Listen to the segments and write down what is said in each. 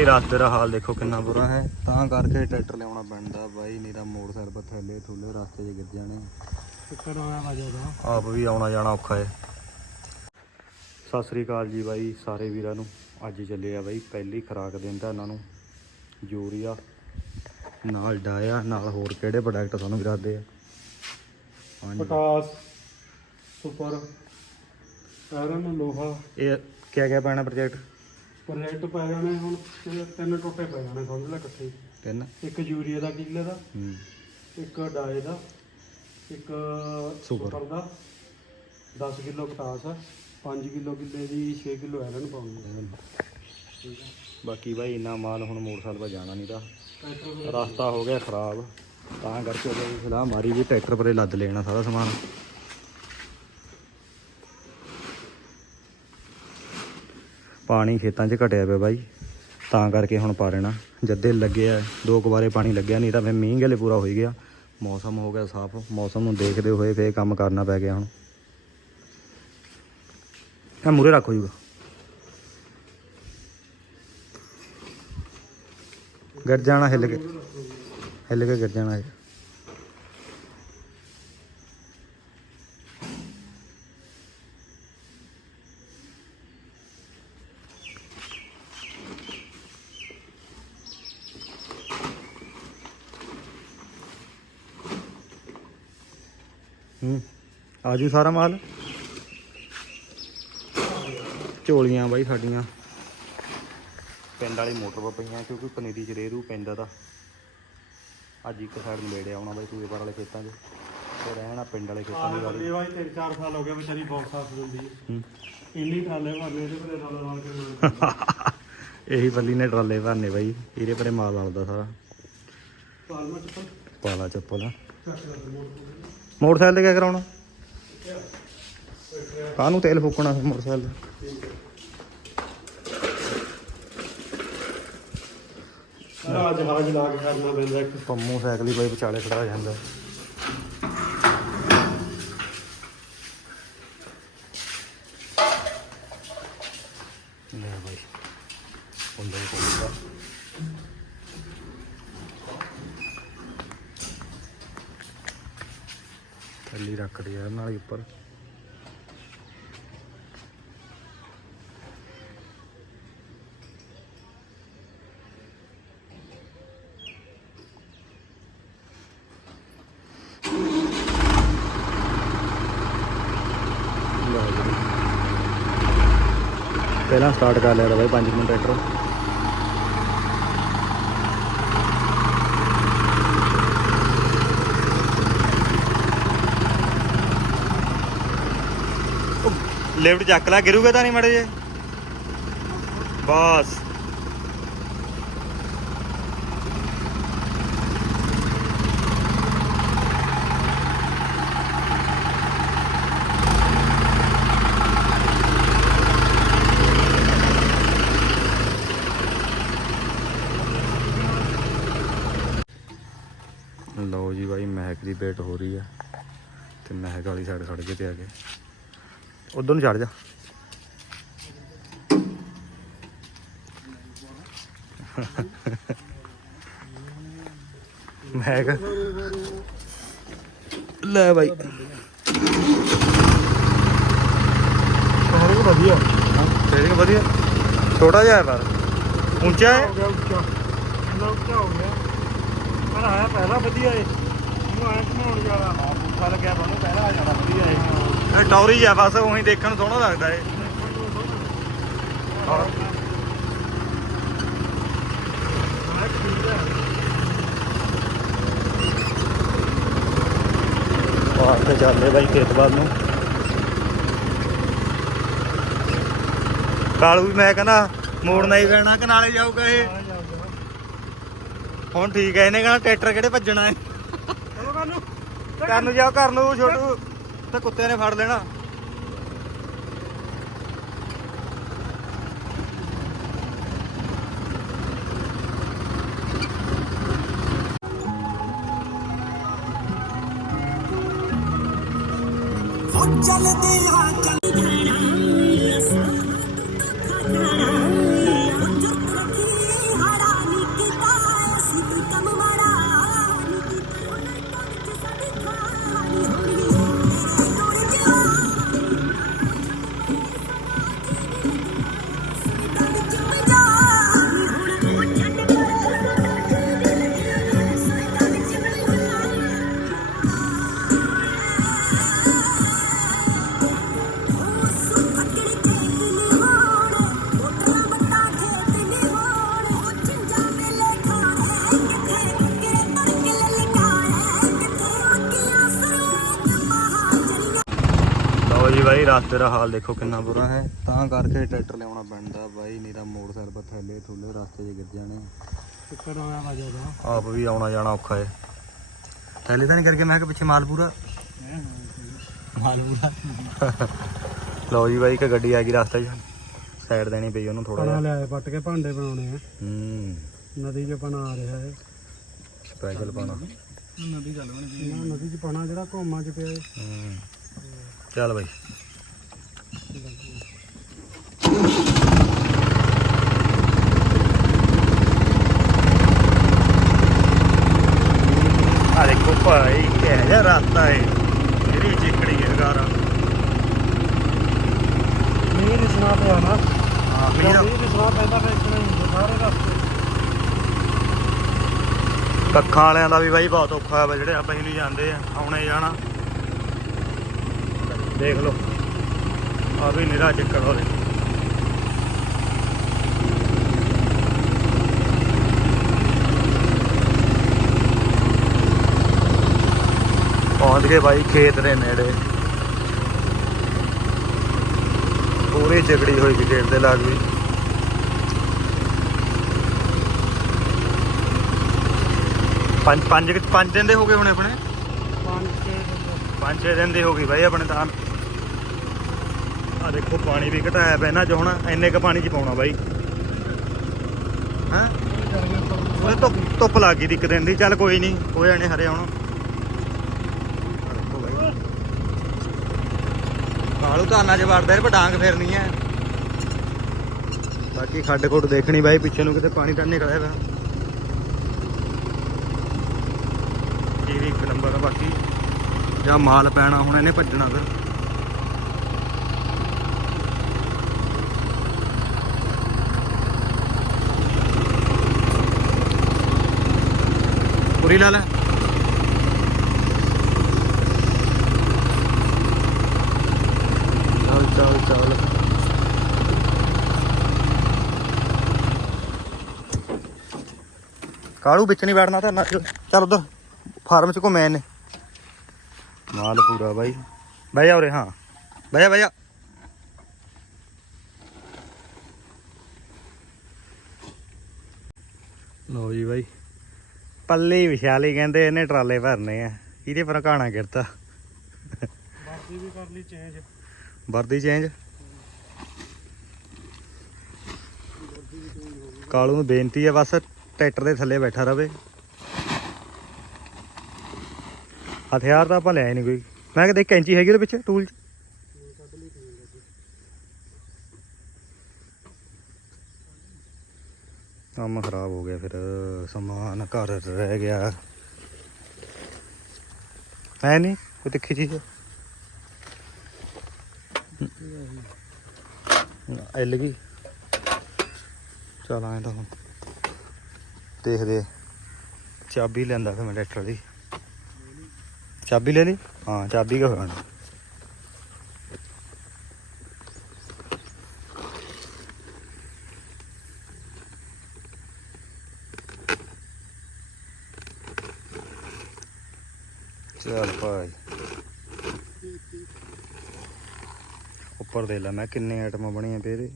ਬਾਈ ਰਸਤੇ ਦਾ ਹਾਲ ਦੇਖੋ ਕਿੰਨਾ ਬੁਰਾ ਹੈ। ਤਾਂ ਕਰਕੇ ਟਰੈਕਟਰ ਲਿਆਉਣਾ ਪੈਂਦਾ ਬਾਈ ਨਹੀਂ ਤਾਂ ਮੋਟਰਸਾਈਕਲ ਪਰ ਥੱਲੇ ਥੁੱਲੇ ਰਸਤੇ 'ਚ ਗਿਰ ਜਾਣੇ। ਟਿੱਕਰ ਹੋਇਆ ਵਜਾ ਦਾ ਆਪ ਵੀ ਆਉਣਾ ਜਾਣਾ ਔਖਾ ਹੈ। ਸਤਿ ਸ੍ਰੀ ਅਕਾਲ ਜੀ ਬਾਈ ਸਾਰੇ ਵੀਰਾਂ ਨੂੰ। ਅੱਜ ਚੱਲੇ ਆ ਬਾਈ ਪਹਿਲੀ ਖੁਰਾਕ ਦਿੰਦਾ ਇਹਨਾਂ ਨੂੰ। ਯੂਰੀਆ। ਨਾਲ ਡਾਇਆ ਨਾਲ ਹੋਰ ਕਿਹੜੇ ਪ੍ਰੋਡਕਟ ਤੁਹਾਨੂੰ ਵੀ ਦੱਸਦੇ ਆ। ਹਾਂਜੀ। ਪਟਾਸ ਸੁਪਰ ਆਇਰਨ ਲੋਹਾ। ਇਹ ਕਿਆ ਕਿਆ ਪੈਣਾ ਪ੍ਰੋਜੈਕਟ ਪ੍ਰੋਜੈਕਟ ਪੈ ਜਾਣੇ ਹੁਣ ਤੇ ਤਿੰਨ ਟੋਟੇ ਪੈ ਜਾਣੇ ਸਮਝ ਲੈ ਇਕੱਠੇ। ਤਿੰਨ? ਇੱਕ ਯੂਰੀਆ ਦਾ ਕਿੱਲੇ ਦਾ ਹੂੰ। ਇੱਕ ਡਾਏ ਦਾ ਇੱਕ ਸੁਪਰ। ਸੁਪਰ ਦਾ 10 ਕਿਲੋ ਪਟਾਸ ਆ 5 ਕਿਲੋ ਕਿੱਲੇ ਦੀ 6 ਕਿਲੋ ਆਇਰਨ ਪਾਉਂਗੇ। ਠੀਕ ਹੈ ਬਾਕੀ ਬਾਈ ਇੰਨਾ ਮਾਲ ਹੁਣ ਮੋਟਰਸਾਈਕਲ 'ਤੇ ਜਾਣਾ ਨਹੀਂ ਤਾਂ ਟਰੈਕਟਰ ਰਸਤਾ ਹੋ ਗਿਆ ਖਰਾਬ ਤਾਂ ਕਰਕੇ ਉਹਦੇ ਸਲਾਹ ਮਾਰੀ ਵੀ ਟਰੈਕਟਰ ਪਰੇ ਲੱਦ ਲੈਣਾ ਸਾਰਾ ਸਮਾਨ। ਪਾਣੀ ਖੇਤਾਂ 'ਚ ਘਟਿਆ ਪਿਆ ਬਾਈ। ਤਾਂ ਕਰਕੇ ਹੁਣ ਪਾ ਲੈਣਾ ਜੱਦੇ ਲੱਗਿਆ ਦੋ ਕੁ ਵਾਰੇ ਪਾਣੀ ਲੱਗਿਆ ਨਹੀਂ ਤਾਂ ਫਿਰ ਮੀਂਹ ਗਲੇ ਪੂਰਾ ਹੋਈ ਗਿਆ। ਮੌਸਮ ਹੋ ਗਿਆ ਸਾਫ਼। ਮੌਸਮ ਨੂੰ ਦੇਖਦੇ ਹੋਏ ਫੇਰ ਕੰਮ ਕਰਨਾ ਪੈ ਗਿਆ ਹੁਣ। ਇਹ ਮੂਰੇ ਰੱਖੋ ਜੂਗਾ ਗਿਰ ਜਾਣਾ ਹਿੱਲ ਕੇ। ਹਿੱਲ ਕੇ ਗਿਰ ਜਾਣਾ ਹੈ ਆਜੂ ਸਾਰਾ ਮਾਲ। ਝੋਲੀਆਂ ਬਾਈ ਸਾਡੀਆਂ। ਪਿੰਡ ਵਾਲੀ ਮੋਟਰ ਪਾ ਪਈਆਂ ਕਿਉਂਕਿ ਪਨੀਰੀ ਚ ਰੇਰੂ ਪੈਂਦਾ ਤਾਂ ਅੱਜ ਇੱਕ ਸਾਈਡ ਨੇੜੇ ਆਉਣਾ ਬਾਈ ਪਰ ਵਾਲੇ ਖੇਤਾਂ 'ਚ। ਤੇ ਰਹਿਣਾ ਪਿੰਡ ਵਾਲੇ ਖੇਤਾਂ ਦੀ ਵਾਰੀ ਬੱਲੇ ਬਾਈ 3-4 ਸਾਲ ਹੋ ਗਏ ਵਿਚਾਰੀ ਬਹੁਤ ਸਾਫ਼ ਦਿੰਦੀ ਹੈ। ਇੰਨੀ ਥਾਲੇ ਭਰਨੇ ਇਹਦੇ ਕੋਲੇ ਨਾਲ ਨਾਲ ਕੇ ਇਹੀ ਬੱਲੀ ਨੇ ਟਰਾਲੇ ਭਰਨੇ ਬਾਈ ਇਹਦੇ ਪਰੇ ਮਾਲ ਆਉਂਦਾ ਸਾਰਾ। ਪਾਲਮਾ ਚੱਪਲ। ਪਾਲਾ ਚੱਪਲ। ਮੋਟਰਸਾਈਕਲ ਤੇ ਕਿਆ ਕਰਾਉਣਾ? ਕਾਹਨੂੰ ਤੇਲ ਫੂਕਣਾ ਫਿਰ ਮੋਟਰਸਾਈਕਲ ਤੇ? ਸਾਰਾ ਜਹਾਜ਼ ਲਾ ਕੇ ਕਰਨਾ ਪੈਂਦਾ ਇੱਕ। ਪੰਮੂ ਸਾਈਕਲ ਹੀ ਬਾਈ ਵਿਚਾਲੇ ਖੜਾ ਜਾਂਦਾ ਲੈ ਬਾਈ ਹੁੰਦਾ ਹੀ ਪਊਗਾ ਥੱਲੀ ਰੱਖ ਦਿਆ ਨਾਲ ਹੀ ਉੱਪਰ ਪਹਿਲਾਂ ਸਟਾਰਟ ਕਰ ਲਿਆ ਤਾ ਬਾਈ 5 ਮਿੰਟ ਟਰੈਕਟਰ ਲਿਫਟ ਚੱਕ ਲੈ, ਗਿਰੂਗਾ ਤਾਂ ਨਹੀਂ ਮੜੇ ਜੇ ਬਸ। ਲਓ ਜੀ ਬਾਈ, ਮਹਿਕ ਦੀ ਵੇਟ ਹੋ ਰਹੀ ਆ। ਤੇ ਮਹਿਕ ਵਾਲੀ ਸਾਈਡ ਖੜ ਕੇ ਤੇ ਆ ਗਏ। ਉਧਰ ਨੂੰ ਚੜ ਜਾ। ਮਹਿਕ ਲੈ ਬਾਈ। ਸਾਰੇ ਵਧੀਆ। ਟ੍ਰੇਨਿੰਗ ਵਧੀਆ। ਛੋਟਾ ਜਿਹਾ ਹੈ ਪਰ। ਉੱਚਾ ਹੈ। ਹੋ ਗਿਆ ਉੱਚਾ। ਇੰਨਾ ਉੱਚਾ ਹੋ ਗਿਆ। ਪਰ ਆਇਆ ਪਹਿਲਾਂ ਵਧੀਆ ਏ ਇਹਨੂੰ ਆਇਆ ਘਮਾਉਣ ਜਾਣਾ ਪੁੱਠਾ ਲੱਗਿਆ ਤੁਹਾਨੂੰ ਪਹਿਲਾਂ ਆ ਜਾਣਾ ਵਧੀਆ ਏ ਇਹ ਟੌਰੀ ਆ ਬਸ ਉਹੀ ਦੇਖਣ ਨੂੰ ਸੋਹਣਾ ਲੱਗਦਾ ਏ ਬਾਹਰ ਤੇ ਚੱਲਦੇ ਬਾਈ ਖੇਤ ਨੂੰ। ਕਾਲੂ ਵੀ ਮੈਂ ਕਹਿੰਦਾ ਮੋੜਨਾ ਹੀ ਪੈਣਾ ਕਿ ਨਾਲੇ ਜਾਊਗਾ ਇਹ। ਹੁਣ ਠੀਕ ਹੈ ਇਹਨੇ ਕਹਿੰਦਾ ਟਰੈਕਟਰ ਕਿਹੜੇ ਭੱਜਣਾ ਹੈ? ਘਰ ਨੂੰ ਜਾਓ ਘਰ ਨੂੰ ਛੋਟੂ। ਤੇ ਕੁੱਤੇ ਨੇ ਫੜ ਲੈਣਾ। ਚੱਲਦੇ ਆ ਚੱਲ ਰਸਤੇ ਦਾ ਹਾਲ ਦੇਖੋ ਕਿੰਨਾ ਬੁਰਾ ਹੈ। ਤਾਂ ਕਰਕੇ ਟਰੈਕਟਰ ਲਿਆਉਣਾ ਪੈਂਦਾ ਬਾਈ ਨਹੀਂ ਤਾਂ ਮੋਟਰਸਾਈਕਲ ਪਰ ਥੱਲੇ ਥੁੱਲੇ ਰਸਤੇ 'ਚ ਗਿਰ ਜਾਣੇ ਟਿੱਕਰ ਹੋਇਆ ਵਜਾ ਦਾ ਆਪ ਵੀ ਆਉਣਾ ਜਾਣਾ ਔਖਾ ਹੈ। ਥੈਲੇ ਤਾਂ ਨਹੀਂ ਕਰਕੇ ਮੈਂ ਕਿ ਪਿੱਛੇ ਮਾਲ ਪੂਰਾ। ਮਾਲ ਪੂਰਾ। ਲਓ ਜੀ ਬਾਈ ਇੱਕ ਗੱਡੀ ਆ ਗਈ ਰਸਤੇ 'ਚ। ਸਾਈਡ ਦੇਣੀ ਪਈ ਉਹਨੂੰ ਥੋੜਾ ਜਿਹਾ। ਲਿਆਏ ਪੱਟ ਕੇ ਭਾਂਡੇ ਬਣਾਉਣੇ ਆ। ਹੂੰ। ਨਦੀ 'ਚ ਪਣਾ ਆ ਰਿਹਾ ਹੈ। ਸਪੈਸ਼ਲ ਪਾਣਾ ਨਦੀ ਚੱਲ ਬਣੀ ਨਦੀ 'ਚ ਪਣਾ ਜਿਹੜਾ ਘੋਮਾਂ 'ਚ ਪਿਆ ਹੈ। ਹੂੰ। ਚੱਲ ਬਾਈ। ਆ ਦੇਖੋ ਭਾਈ ਕਿਹੋ ਜਿਹਾ ਰਸਤਾ ਹੈ ਜਿਹੜੀ ਚਿੱਕੜੀ ਹੈ ਗਾਰਾ। ਮੀਂਹ ਰਿਸਣਾ ਪਿਆ ਨਾ। ਹਾਂ ਮੀਂਹ ਰਿਸਣਾ ਪੈਂਦਾ ਫਿਰ ਇਤਨਾ ਹੀ ਹੁੰਦਾ ਸਾਰੇ ਰਸਤੇ ਕੱਖਾਂ ਵਾਲਿਆਂ ਦਾ ਵੀ ਬਾਈ ਬਹੁਤ ਔਖਾ ਹੈ ਜਿਹੜੇ ਆਪਾਂ ਹੀ ਨਹੀਂ ਜਾਂਦੇ ਆ ਆਉਣੇ ਜਾਣਾ। ਦੇਖ ਲਓ। ਆ ਵੀ ਨਿਰਾ ਚਿੱਕੜ ਹੋਵੇ ਪਹੁੰਚ ਗਏ ਬਾਈ ਖੇਤ ਦੇ ਨੇੜੇ। ਪੂਰੀ ਚਿਕੜੀ ਹੋਈ ਖੇਤ ਦੇ ਲਾਗ ਵੀ। ਪੰਜ ਪੰਜ ਪੰਜ ਦਿਨ ਦੇ ਹੋ ਗਏ ਹੁਣ ਆਪਣੇ? ਪੰਜ ਛੇ ਦਿਨ ਪੰਜ ਛੇ ਦਿਨ ਦੇ ਹੋ ਗਈ ਬਾਈ ਆਪਣੇ ਤਾਂ। ਆ ਦੇਖੋ, ਪਾਣੀ ਵੀ ਘਟਾਇਆ ਪਿਆ ਇਹਨਾਂ ਚ ਹੁਣ, ਇੰਨੇ ਕ ਪਾਣੀ ਚ ਪਾਉਣਾ ਬਾਈ। ਹਾਂ? ਗਰਮੀ ਧੁੱਪ ਧੁੱਪ ਲੱਗ ਗਈ ਦੀ ਇੱਕ ਦਿਨ ਦੀ, ਚੱਲ ਕੋਈ ਨਹੀਂ, ਹੋ ਜਾਣੇ ਹਰੇ ਹੁਣ। ਕਾਲੂ ਧਾਨਾ ਚ ਵੜਦਾ ਇਹ ਡਾਂਗ ਫੇਰਨੀ ਹੈ ਬਾਕੀ ਖੱਡ ਖੁੱਡ ਦੇਖਣੀ ਬਾਈ, ਪਿੱਛੇ ਨੂੰ ਕਿਤੇ ਪਾਣੀ ਤਾਂ ਨੀ ਨਿਕਲਿਆ ਪਿਆ ਜੀਰੀ ਇੱਕ ਨੰਬਰ ਆ ਬਾਕੀ। ਜਾਂ ਮਾਲ ਪੈਣਾ, ਹੁਣ ਇਹਨੇ ਭੱਜਣਾ ਫਿਰ। ਪੂਰੀ ਲਾ ਲੈ। ਚੱਲ ਚੱਲ ਚੱਲ। ਕਾਲੂ ਵਿੱਚ ਨਹੀਂ ਬੈਠਣਾ ਤਾਂ ਚੱਲ ਉਧਰ, ਫਾਰਮ ਚ ਘੁੰਮੇ ਨੇ। ਮਾਲ ਪੂਰਾ ਬਾਈ। ਬਹਿ ਜਾ ਉਰੇ, ਹਾਂ। ਬਹਿ ਜਾ ਬਹਿ ਜਾ। ਲਓ ਜੀ ਬਾਈ। ਪੱਲੀ ਵਿਸ਼ਾਲੀ ਕਹਿੰਦੇ ਇਹਨੇ ਟਰਾਲੇ ਭਰਨੇ ਆ। ਇਹਦੇ ਪਰ ਘਾਣਾ ਗਿਰਤਾ। ਵਰਦੀ ਵੀ ਕਰ ਲਈ ਚੇਂਜ ਵਰਦੀ ਚੇਂਜ ਕਾਲੂ ਨੂੰ ਬੇਨਤੀ ਹੈ ਬਸ ਟਰੈਕਟਰ ਦੇ ਥੱਲੇ ਬੈਠਾ ਰਵੇ। ਹਥਿਆਰ ਤਾਂ ਆਪਾਂ ਲਿਆ ਨਹੀਂ ਕੋਈ। ਮੈਂ ਕਿਹਾ ਦੇਖ ਕੈਂਚੀ ਹੈਗੀ ਉਹਦੇ ਪਿੱਛੇ ਟੂਲ 'ਚ? ਕੰਮ ਖਰਾਬ ਹੋ ਗਿਆ ਫਿਰ, ਸਮਾਨ ਘਰ ਰਹਿ ਗਿਆ। ਹੈ ਨਹੀਂ, ਕੋਈ ਤਿੱਖੀ ਚੀਜ਼? ਐਲ ਗਈ। ਚਲ ਆਏ ਤਾਂ ਹੁਣ। ਦੇਖਦੇ ਚਾਬੀ ਲੈਂਦਾ ਫਿਰ ਮੈਂ ਟਰੈਕਟਰ ਦੀ। ਚਾਬੀ ਲੈ ਲਈ? ਹਾਂ, ਚਾਬੀ ਕਾ ਹੋਣਾ ਚੱਲ ਭਾਈ ਉੱਪਰ ਦੇ ਲੈ ਮੈਂ ਕਿੰਨੇ ਆਈਟਮਾਂ ਬਣੀਆਂ ਪਏ ਇਹਦੇ।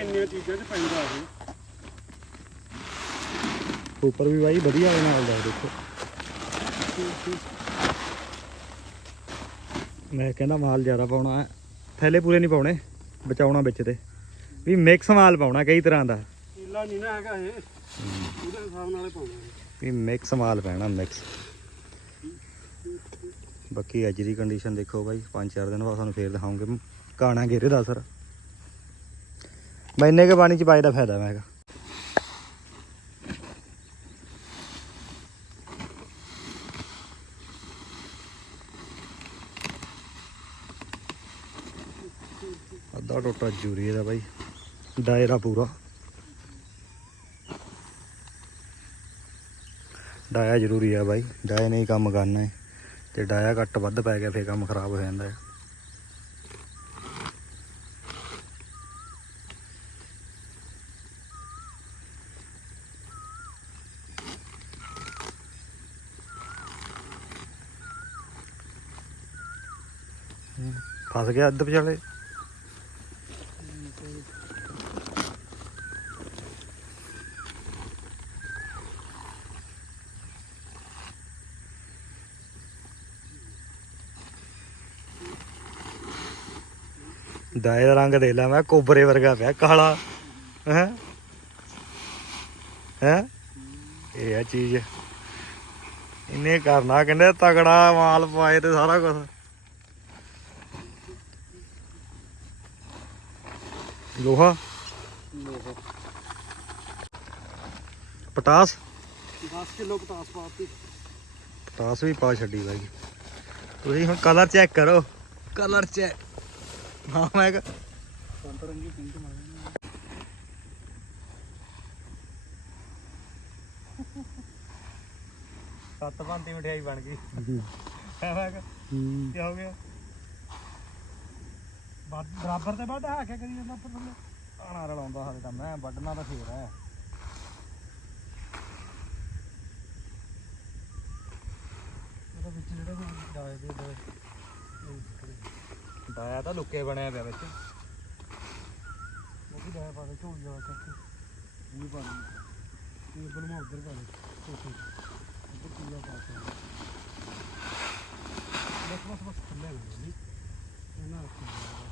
ਇੰਨੀਆਂ ਚੀਜ਼ਾਂ 'ਚ ਪੈਂਦਾ ਇਹ? ਉੱਪਰ ਵੀ ਬਾਈ ਵਧੀਆ ਵਾਲੇ ਨਾਲ ਦਾ ਦੇਖੋ। ਮੈਂ ਕਹਿੰਦਾ ਮਾਲ ਜ਼ਿਆਦਾ ਪਾਉਣਾ ਹੈ। ਥੈਲੇ ਪੂਰੇ ਨਹੀਂ ਪਾਉਣੇ ਬਚਾਉਣਾ ਵਿੱਚ ਤੇ। ਵੀ ਮਿਕਸ ਮਾਲ ਪਾਉਣਾ ਕਈ ਤਰ੍ਹਾਂ ਦਾ। ਕੀਲਾ ਨਹੀਂ ਨਾ ਹੈਗਾ ਇਹ। ਉਹਦੇ ਹਿਸਾਬ ਨਾਲੇ ਪਾਉਣਾ। ਵੀ ਮਿਕਸ ਮਾਲ ਪੈਣਾ ਮਿਕਸ ਬਾਕੀ ਅੱਜ ਦੀ ਕੰਡੀਸ਼ਨ ਦੇਖੋ ਬਾਈ, ਪੰਜ ਚਾਰ ਦਿਨ ਬਾਅਦ ਤੁਹਾਨੂੰ ਫੇਰ ਦਿਖਾਉਂਗੇ। ਕਾਣਾ ਗੇਰੇ ਦਾ ਸਰ ਮੈਨੇ ਕੇ ਪਾਣੀ ਚ ਪਾਏ ਦਾ ਫਾਇਦਾ ਮੈਂ ਕਿਹਾ। ਅੱਧਾ ਟੋਟਾ ਜੂਰੀ ਦਾ ਬਾਈ। ਦਾਇਰਾ ਪੂਰਾ। ਡਾਇਆ ਜ਼ਰੂਰੀ ਆ ਬਾਈ। ਡਾਇਆ ਨਹੀਂ ਕੰਮ ਕਰਨਾ ਹੈ ਤੇ ਡਾਇਆ ਘੱਟ ਵੱਧ ਪੈ ਗਿਆ, ਫੇਰ ਕੰਮ ਖਰਾਬ ਹੋ ਜਾਂਦਾ ਹੈ। ਫਸ ਗਿਆ ਅੱਧ ਵਿਚਾਲੇ। ਦਾਏ ਦਾ ਰੰਗ ਦੇ ਲਾ ਮੈਂ ਕੋਬਰੇ ਵਰਗਾ ਪਿਆ ਕਾਲਾ। ਹੈ? ਹੈ? ਇਹ ਆ ਚੀਜ਼। ਇਹਨੇ ਕਰਨਾ ਕਹਿੰਦੇ ਤਗੜਾ ਮਾਲ ਪਾਏ ਤੇ ਸਾਰਾ ਕੁਝ ਲੋਹਾ? ਪਟਾਸ? 10 ਕਿਲੋ ਪਤਾਸ ਪਾਤੀ ਪਟਾਸ ਵੀ ਪਾ ਛੱਡੀ ਬਾਈ। ਤੁਸੀਂ ਹੁਣ ਕਲਰ ਚੈੱਕ ਕਰੋ। ਕਲਰ ਚੈੱਕ ਹਾਂ ਮੈਂ ਕਿਹਾ ਸੰਤਰੰਗੀ ਪਿੰਕ ਮਾਰਿਆ ਸੱਤ ਭਾਂਤੀ ਮਠਿਆਈ ਬਣ ਗਈ। ਹੈ ਮੈਂ ਕਿਹਾ ਕੀ ਹੋ। ਗਿਆ? ਵੱਧ- ਬਰਾਬਰ ਤੇ ਵੱਧ ਹੈ ਕਿਆ ਕਰੀ ਜਾਂਦਾ ਉੱਪਰ ਥੱਲੇ? ਆਣਾ ਰਲਾਉਂਦਾ ਹਾਲੇ ਤਾਂ ਮੈਂ ਵੱਢਣਾ ਤਾਂ ਫੇਰ ਹੈ। ਉਹਦੇ ਵਿੱਚ ਜਿਹੜੇ ਵੀ ਡਾਏ ਦੇ ਦੇ ਦਾਇਆ ਤਾਂ ਲੁੱਕੇ ਬਣਿਆ ਪਿਆ ਵਿੱਚ। ਉਹ ਵੀ ਡਾਏ ਪਾ ਦੇ ਝੋਲ ਜਾ ਕਰਕੇ ਉਹ ਵੀ ਪਾ ਦੇ। ਇਹ ਬਣਵਾ ਉਧਰ ਪਾ ਦੇ ਛੋਟੇ ਉਧਰ ਪੂਰਾ ਪਾ ਦੇ ਬਸ ਬਸ ਬਸ ਥੱਲੇ ਇਹਨਾਂ ਰੱਖੀ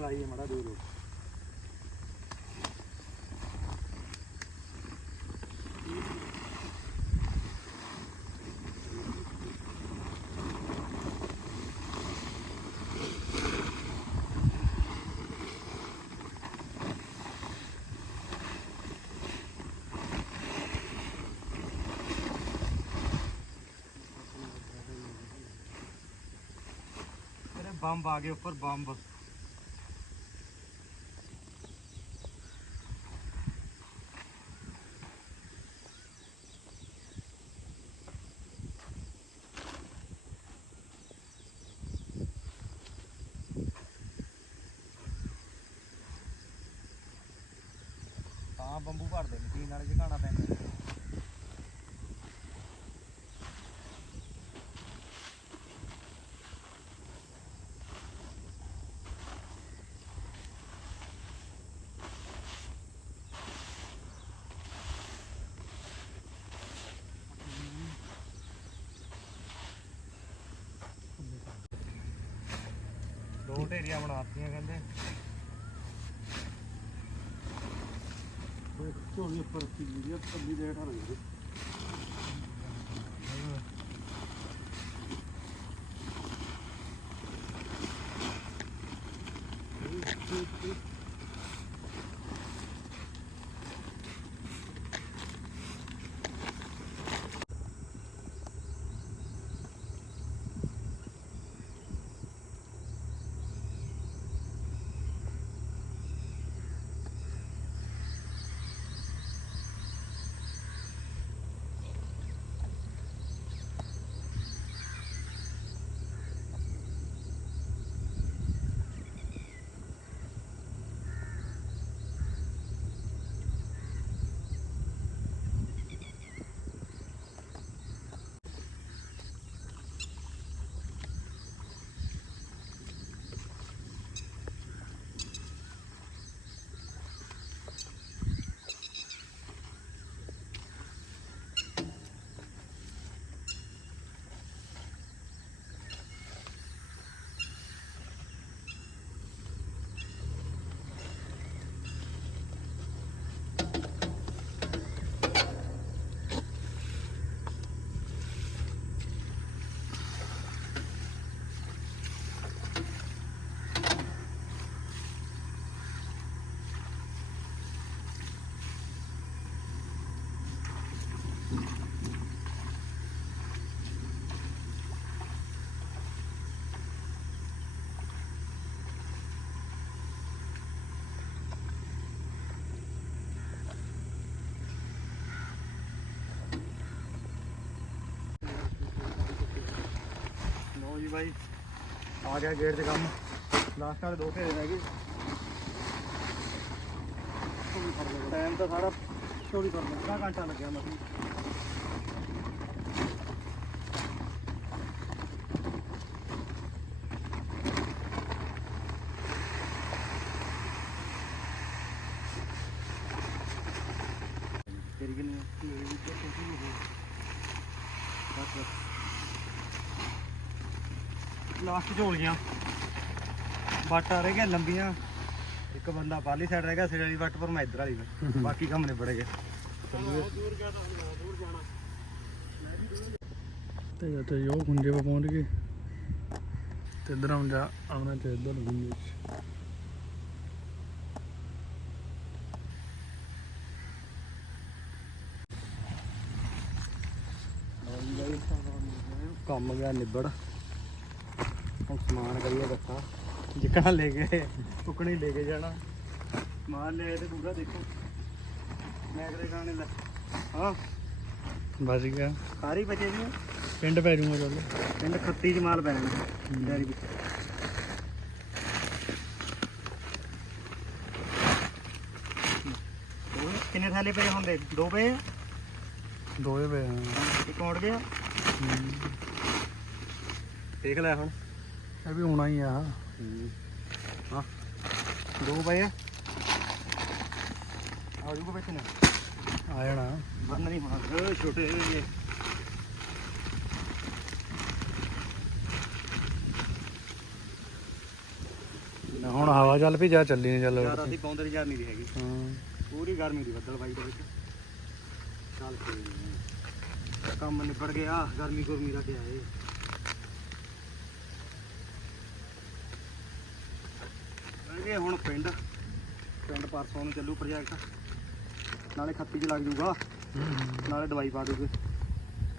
ਮੈਂ ਰਲਾਈਏ ਮੜਾ ਦੂਰ ਹੋ ਤੇਰੇ ਬੰਬ ਆ ਗਏ ਉੱਪਰ ਬੰਬ। ਤਾਂ ਬੰਬੂ ਭਰਦੇ ਮਸ਼ੀਨ ਨਾਲ ਝਕਾਣਾ ਪੈਂਦਾ ਦੋ ਢੇਰੀਆਂ ਬਣਾਤੀਆਂ ਕਹਿੰਦੇ। ਝੋਲੀ ਉੱਪਰ ਰੱਖੀ ਜੀ ਥੱਲੀ ਦੇ ਹਟਾ ਲਈ ਲਓ ਜੀ ਬਾਈ। ਆ ਗਿਆ ਗੇਟ 'ਚ ਕੰਮ। ਲਾਸਟ ਵਾਲੇ ਦੋ ਘੇਰੇ ਰਹਿ ਗਏ। ਟਾਈਮ ਤਾਂ ਸਾਰਾ ਚੋਰੀ ਕਰ ਲਿਆ। ਘੰਟਾ ਲੱਗਿਆ ਮਸੀਂ ਤੇਰੀ ਕਿੰਨੀ ਬਸ ਬਸ ਲਾਸਟ ਝੋਲੀਆਂ। ਵੱਟ ਆ ਰਹੇ ਗਏ ਲੰਬੀਆਂ। ਇੱਕ ਬੰਦਾ ਬਾਲੀ ਸਾਈਡ ਰਹਿ ਗਿਆ ਸਿਰ ਵਾਲੀ ਵੱਟ ਪਰ ਮੈਂ ਇੱਧਰ ਵਾਲੀ ਵੱਟ। ਬਾਕੀ ਕੰਮ ਨਿਬੜ ਗਏ। ਗਿਆ ਤਾਂ ਜਾਂ ਤੇ ਉਹ ਗੁੰਜੇ ਪਾ ਪਹੁੰਚ ਗਏ। ਤੇ ਇਧਰ ਆਉਂ ਜਾ ਆਉਣਾ ਤੇ ਇਧਰ ਗੁੰਜੇ ਚ। ਕੰਮ ਗਿਆ ਨਿਬੜ। ਹੁਣ ਸਮਾਨ ਕਰੀਏ ਇਕੱਠਾ ਜਿੱਕਣਾ ਲੈ ਗਏ ਟੁਕਣੀ ਲੈ ਕੇ ਜਾਣਾ। ਸਮਾਨ ਲੈ ਤੇ ਪੂਰਾ ਦੇਖੋ। ਮੈਂ ਕਰੇ ਗਾਣੇ ਲੈ। ਹਾਂ। ਬਚ ਗਿਆ ਸਾਰੀ ਬਚੇ ਜੀ ਪਿੰਡ ਪੈ ਜੂਗਾ ਚੱਲ। ਪਿੰਡ ਖੱਤੀ ਚ ਮਾਲ ਪੈਣਾ। ਡੈਰੀ ਵਿੱਚ। ਕਿੰਨੇ ਥੈਲੇ ਪਏ ਹੁੰਦੇ? ਦੋ ਪਏ? ਦੋਏ ਪਏ ਇੱਕ ਉੜ ਗਿਆ। ਦੇਖ ਲੈ ਹੁਣ। ਇਹ ਵੀ ਹੋਣਾ ਹੀ ਆ। ਹਾਂ। ਦੋ ਪਏ ਆ। ਆ ਜੂਗਾ ਵਿੱਚ ਨੇ। ਆ ਜਾਣਾ। ਬੰਨ ਨਹੀਂ ਹੋਣਾ। ਓ ਛੋਟੇ ਜਿਹੇ ਨਾ ਹੁਣ ਹਵਾ ਚੱਲ ਪਈ ਜਾ ਚੱਲੀ ਨਹੀਂ ਚੱਲ ਜ਼ਿਆਦਾ ਦੀ ਪੌਂਦੇ ਦੀ ਗਰਮੀ ਦੀ ਹੈਗੀ। ਹਾਂ। ਪੂਰੀ ਗਰਮੀ ਦੀ ਬੱਦਲ ਬਾਈ ਦੇ ਵਿੱਚ। ਚੱਲ ਕੋਈ ਨੀ। ਕੰਮ ਨਿਬੜ ਗਿਆ ਗਰਮੀ ਗੁਰਮੀ ਦਾ ਕਿਆ ਏ। ਇਹ ਹੁਣ ਪਿੰਡ। ਪਿੰਡ ਪਰਸੋਂ ਨੂੰ ਚੱਲੂ ਪ੍ਰੋਜੈਕਟ ਨਾਲੇ ਖੱਤੀ ਚ ਲੱਗ ਜੂਗਾ। ਨਾਲੇ ਦਵਾਈ ਪਾ ਦੂਗੇ।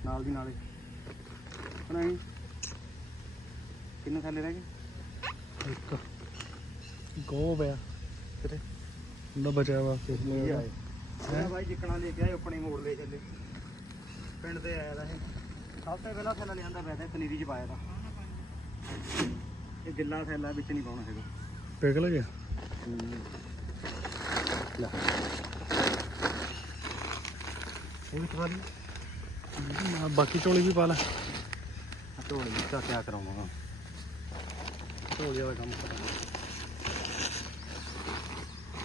ਨਾਲ ਦੀ ਨਾਲੇ। ਨਹੀਂ ਕਿੰਨੇ ਥੱਲੇ ਰਹਿ ਗਏ? ਇੱਕ। ਗੋ ਪਿਆ ਕਿਤੇ ਉਹਦਾ ਬਚਿਆ ਵਾ ਇਹ ਆਏ। ਇਹ ਬਾਈ ਜਿੱਕਣਾ ਲੈ ਕੇ ਆਏ ਆਪਣੇ ਮੋੜ ਲੈ ਚੱਲੇ ਪਿੰਡ ਤੇ ਆਇਆ ਦਾ ਇਹ। ਸਭ ਤੋਂ ਪਹਿਲਾਂ ਥੈਲਾ ਲਿਆਂਦਾ ਤਾਂ ਪਨੀਰੀ ਚ ਪਾਇਆ ਦਾ। ਇਹ ਗਿੱਲਾ ਥੈਲਾ ਵਿੱਚ ਨਹੀਂ ਪਾਉਣਾ ਹੈਗਾ। ਪਿਘਲ ਗਿਆ ਲੈ ਇਹ ਬਾਕੀ ਝੋਲੀ ਵੀ ਪਾ ਲੈ। ਢੋਲੀ ਦਾ ਕਿਆ ਕਰਾਉਂਗਾ। ਢੋਲੀ ਵਾਲਾ ਕੰਮ ਕਰਾਂਗਾ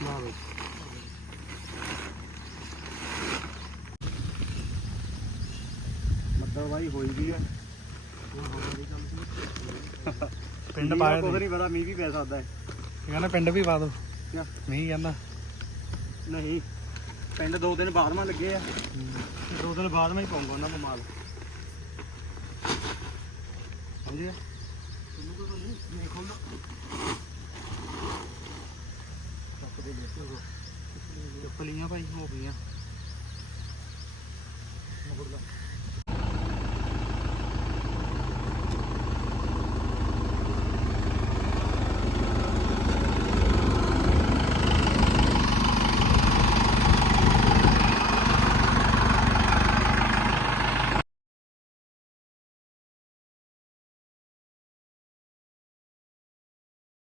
ਨਾ ਬਈ ਬਾਈ ਹੋਈ ਵੀ ਆ। ਪਿੰਡ ਪਾਇਆ ਦਾ ਸੀ। ਨਹੀਂ ਪਤਾ ਮੀਂਹ ਵੀ ਪੈ ਸਕਦਾ ਹੈ। ਕਹਿੰਦਾ ਪਿੰਡ ਵੀ ਪਾ ਦੋ। ਕਿਆ? ਨਹੀਂ ਕਹਿੰਦਾ। ਨਹੀਂ ਪਿੰਡ ਦੋ ਦਿਨ ਬਾਅਦ ਮਾ ਲੱਗੇ ਆ। ਦੋ ਦਿਨ ਬਾਅਦ ਮੈਂ ਹੀ ਪਾਉਂਗਾ ਉਹਨਾਂ ਨੂੰ ਮਾਲ। ਸਮਝਿਆ? ਨਹੀਂ ਖੋਲੋ ਚੱਕ ਦੇ ਜੇ ਪਲੀਆਂ ਭਾਈ ਹੋ ਗਈਆਂ। ਮੁਰਲਾ